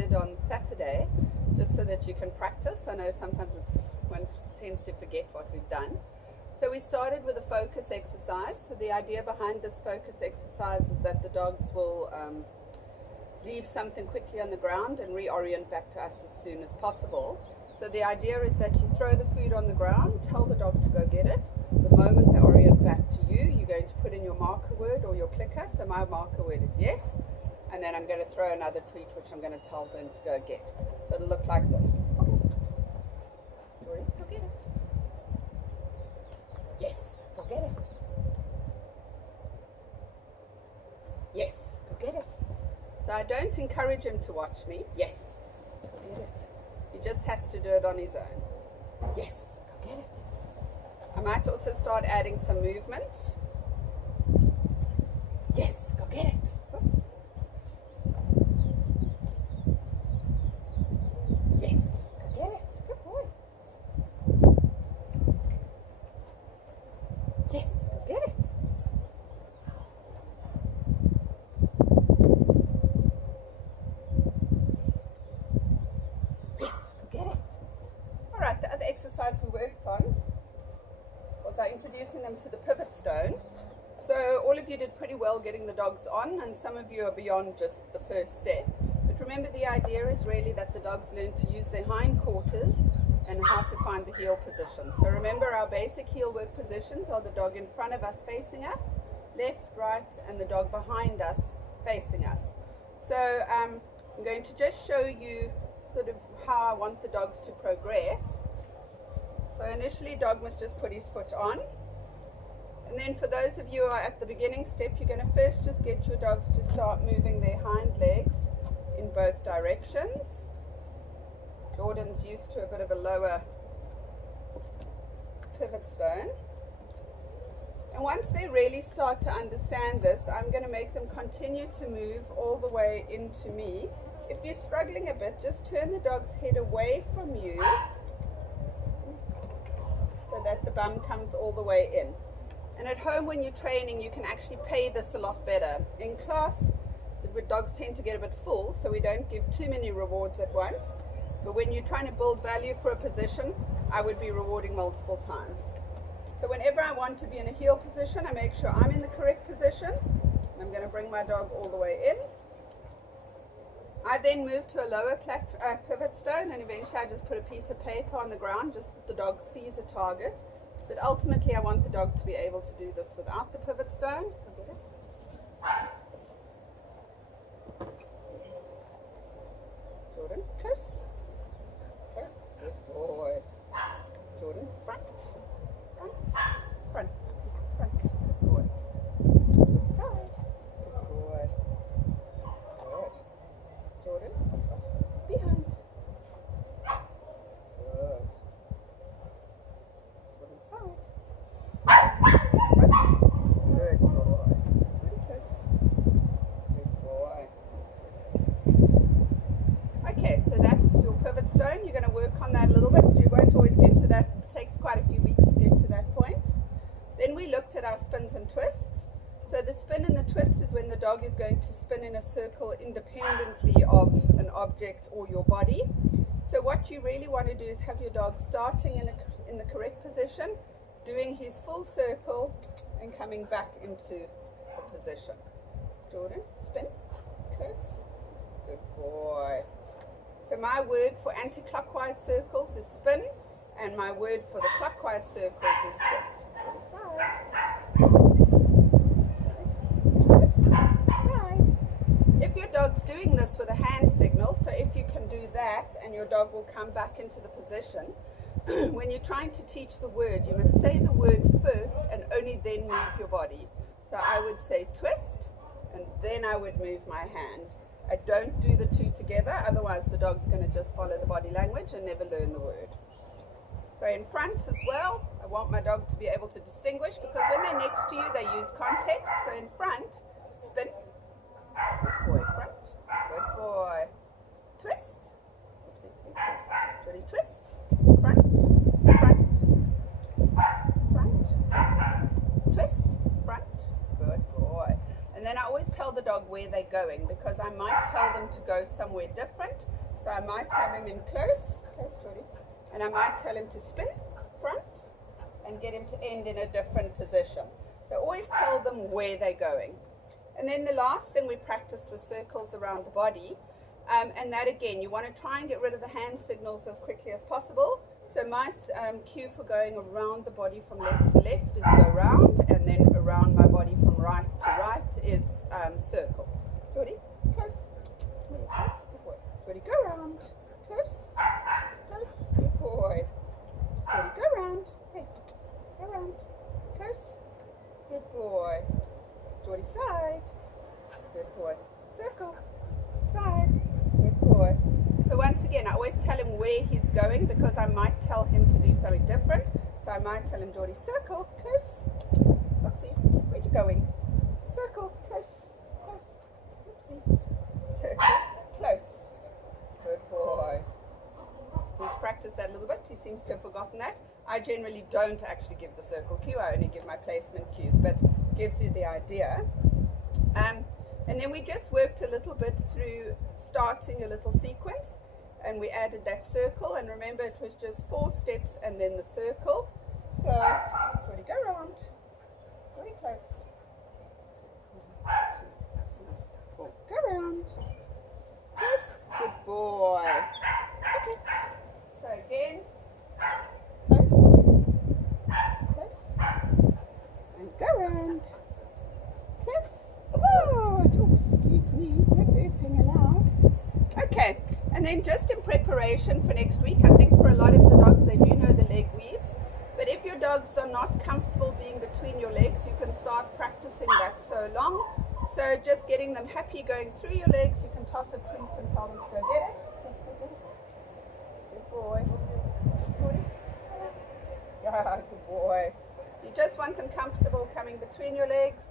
did on Saturday, just so that you can practice. I know sometimes one tends to forget what we've done. So we started with a focus exercise. So the idea behind this focus exercise is that the dogs will leave something quickly on the ground and reorient back to us as soon as possible. So the idea is that you throw the food on the ground, tell the dog to go get it. The moment they orient back to you, you're going to put in your marker word or your clicker. So my marker word is yes. And then I'm going to throw another treat, which I'm going to tell them to go get. So it'll look like this. Okay. Go get it. Yes, go get it. Yes, go get it. So I don't encourage him to watch me. Yes, go get it. He just has to do it on his own. Yes, go get it. I might also start adding some movement. Yes, go get it. Whoops. Yes, go get it. Good boy. Yes, go get it. Yes, go get it. All right, the other exercise we worked on was introducing them to the pivot stone. So all of you did pretty well getting the dogs on, and some of you are beyond just the first step. But remember, the idea is really that the dogs learn to use their hindquarters and how to find the heel position. So remember, our basic heel work positions are the dog in front of us facing us, left, right, and the dog behind us facing us. So I'm going to just show you sort of how I want the dogs to progress. So initially, dog must just put his foot on. And then for those of you who are at the beginning step, you're going to first just get your dogs to start moving their hind legs in both directions. Jordan's used to a bit of a lower pivot stone. And once they really start to understand this, I'm going to make them continue to move all the way into me. If you're struggling a bit, just turn the dog's head away from you so that the bum comes all the way in. And at home when you're training, you can actually pay this a lot better. In class, the dogs tend to get a bit full, so we don't give too many rewards at once. But when you're trying to build value for a position, I would be rewarding multiple times. So whenever I want to be in a heel position, I make sure I'm in the correct position. I'm going to bring my dog all the way in. I then move to a lower pivot stone, and eventually I just put a piece of paper on the ground just that the dog sees a target. But ultimately I want the dog to be able to do this without the pivot stone. Jordan, close. Close. Good boy. Jordan, front. Front. Front. Front. Good boy. Side. Good boy. Good. Jordan, behind. Good. Jordan, side. Good boy. Really close. Good boy. Okay, so that's your pivot stone. You're going to work on that a little bit. You won't always get to that. It takes quite a few weeks to get to that point. Then we looked at our spins and twists. So the spin and the twist is when the dog is going to spin in a circle independently of an object or your body. So what you really want to do is have your dog starting in the correct position, doing his full circle and coming back into the position. Jordan, spin, close. Good boy. So my word for anti-clockwise circles is spin, and my word for the clockwise circles is twist. Twist, side. If your dog's doing this with a hand signal, so if you can do that and your dog will come back into the position, when you're trying to teach the word, you must say the word first and only then move your body. So I would say twist, and then I would move my hand. I don't do the two together, otherwise the dog's going to just follow the body language and never learn the word. So in front as well, I want my dog to be able to distinguish, because when they're next to you, they use context. So in front, spin. Good boy, front. Good boy. Twist. Oopsie. Jolly twist. Front. Front. Front. Twist. Front. Good boy. And then I always tell the dog where they're going, because I might tell them to go somewhere different. So I might have him in close, Jordy, and I might tell him to spin front and get him to end in a different position. So always tell them where they're going. And then the last thing we practiced was circles around the body. And that again, you want to try and get rid of the hand signals as quickly as possible. So my cue for going around the body from left to left is go round, and then around my body from right to right is circle. Jordy, close. Close. Good boy. Jordy, go round. Close. Close. Good boy. Jordy, go round. Hey, go round. Close. Good boy. Jordy, side. Good boy. Circle. Side. Good boy. So once again, I always tell him where he's going, because I might tell him to do something different. So I might tell him, Jordy, circle, close. Oopsie, where you going? Circle, close, close. Oopsie. Circle, close. Good boy. Need to practice that a little bit. He seems to have forgotten that. I generally don't actually give the circle cue. I only give my placement cues, but gives you the idea. And then we just worked a little bit through starting a little sequence, and we added that circle, and remember it was just 4 steps and then the circle. So Jordy, go around, very close. 1, 2, 3, 4, go around, close, good boy. Okay, so again, close, and go around, close. Oh, excuse me, no burping allowed. Okay, and then just in preparation for next week, I think for a lot of the dogs, they do know the leg weaves. But if your dogs are not comfortable being between your legs, you can start practicing that so long. So just getting them happy going through your legs, you can toss a treat and tell them to go get it. Good boy. Yeah, good boy. So you just want them comfortable coming between your legs.